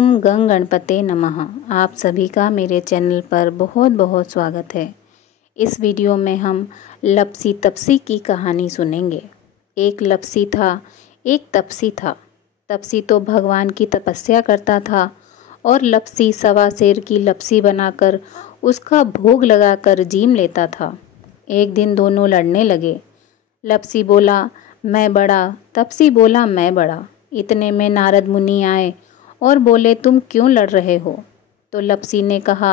ओम गंग गणपते नमः। आप सभी का मेरे चैनल पर बहुत बहुत स्वागत है। इस वीडियो में हम लपसी तपसी की कहानी सुनेंगे। एक लपसी था, एक तपसी था। तपसी तो भगवान की तपस्या करता था और लपसी सवा सेर की लपसी बनाकर उसका भोग लगाकर जीम लेता था। एक दिन दोनों लड़ने लगे। लपसी बोला मैं बड़ा, तपसी बोला मैं बड़ा। इतने में नारद मुनि आए और बोले तुम क्यों लड़ रहे हो? तो लपसी ने कहा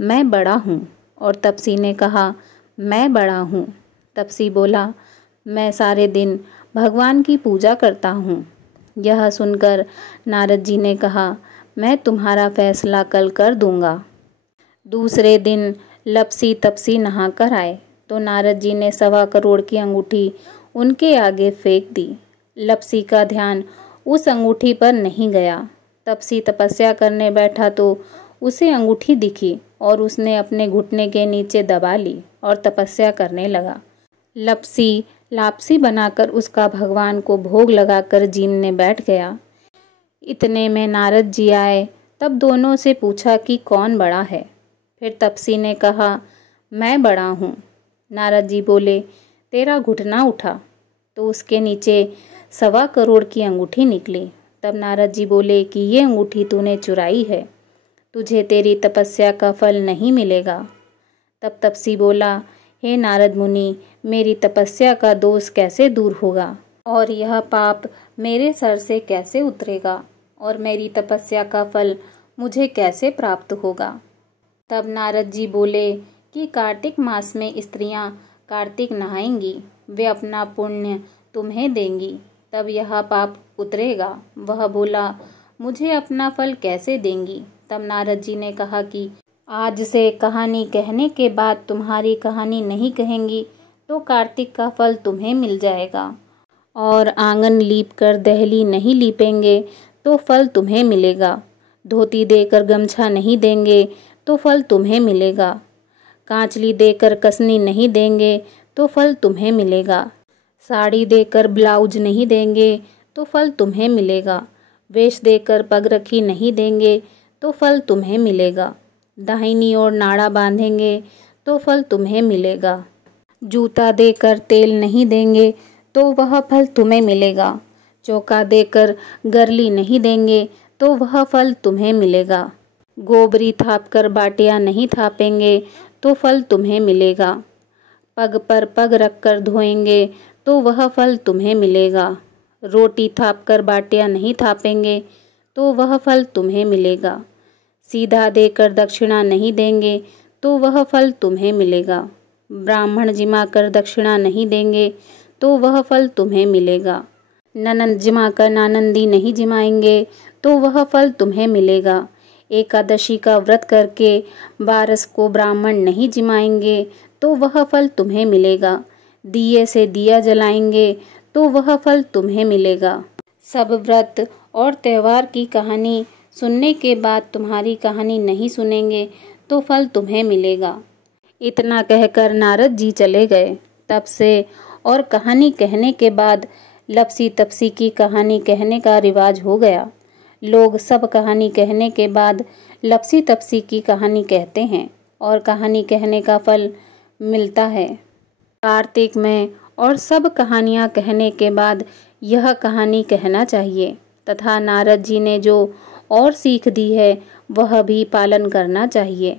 मैं बड़ा हूँ और तपसी ने कहा मैं बड़ा हूँ। तपसी बोला मैं सारे दिन भगवान की पूजा करता हूँ। यह सुनकर नारद जी ने कहा मैं तुम्हारा फैसला कल कर दूंगा। दूसरे दिन लपसी तपसी नहा कर आए तो नारद जी ने 1.25 करोड़ की अंगूठी उनके आगे फेंक दी। लपसी का ध्यान उस अंगूठी पर नहीं गया। तपसी तपस्या करने बैठा तो उसे अंगूठी दिखी और उसने अपने घुटने के नीचे दबा ली और तपस्या करने लगा। लपसी लापसी बनाकर उसका भगवान को भोग लगाकर जीमने बैठ गया। इतने में नारद जी आए, तब दोनों से पूछा कि कौन बड़ा है। फिर तपसी ने कहा मैं बड़ा हूँ। नारद जी बोले तेरा घुटना उठा, तो उसके नीचे 1.25 करोड़ की अंगूठी निकली। तब नारद जी बोले कि ये अंगूठी तूने चुराई है, तुझे तेरी तपस्या का फल नहीं मिलेगा। तब तपसी बोला हे नारद मुनि, मेरी तपस्या का दोष कैसे दूर होगा और यह पाप मेरे सर से कैसे उतरेगा और मेरी तपस्या का फल मुझे कैसे प्राप्त होगा। तब नारद जी बोले कि कार्तिक मास में स्त्रियां कार्तिक नहाएंगी, वे अपना पुण्य तुम्हें देंगी, तब यह पाप उतरेगा। वह बोला मुझे अपना फल कैसे देंगी? तब नारद जी ने कहा कि आज से कहानी कहने के बाद तुम्हारी कहानी नहीं कहेंगी तो कार्तिक का फल तुम्हें मिल जाएगा, और आंगन लीप कर दहली नहीं लीपेंगे तो फल तुम्हें मिलेगा, धोती देकर गमछा नहीं देंगे तो फल तुम्हें मिलेगा, कांचली देकर कसनी नहीं देंगे तो फल तुम्हें मिलेगा, साड़ी देकर ब्लाउज नहीं देंगे तो फल तुम्हें मिलेगा, वेश देकर पगरखी नहीं देंगे तो फल तुम्हें मिलेगा, दाहिनी ओर नाड़ा बांधेंगे तो फल तुम्हें मिलेगा, जूता देकर तेल नहीं देंगे तो वह फल तुम्हें मिलेगा, चौका देकर गरली नहीं देंगे तो वह फल तुम्हें मिलेगा, गोबरी थाप कर बाटियाँ नहीं थापेंगे तो फल तुम्हें मिलेगा, पग पर पग रख कर धोएंगे तो वह फल तुम्हें मिलेगा, रोटी थाप कर बाटियाँ नहीं थापेंगे तो वह फल तुम्हें मिलेगा, सीधा देकर दक्षिणा नहीं देंगे तो वह फल तुम्हें मिलेगा, ब्राह्मण जिमा कर दक्षिणा नहीं देंगे तो वह फल तुम्हें मिलेगा, ननंद जिमा कर नानंदी नहीं जिमाएंगे तो वह फल तुम्हें मिलेगा, एकादशी का व्रत करके 12 को ब्राह्मण नहीं जिमाएंगे तो वह फल तुम्हें मिलेगा, दिए से दिया जलाएंगे तो वह फल तुम्हें मिलेगा। सब व्रत और त्यौहार की कहानी सुनने के बाद तुम्हारी कहानी नहीं सुनेंगे तो फल तुम्हें मिलेगा। इतना कहकर नारद जी चले गए। तब से और कहानी कहने के बाद लपसी तपसी की कहानी कहने का रिवाज हो गया। लोग सब कहानी कहने के बाद लपसी तपसी की कहानी कहते हैं और कहानी कहने का फल मिलता है। कार्तिक में और सब कहानियाँ कहने के बाद यह कहानी कहना चाहिए तथा नारद जी ने जो और सीख दी है वह भी पालन करना चाहिए।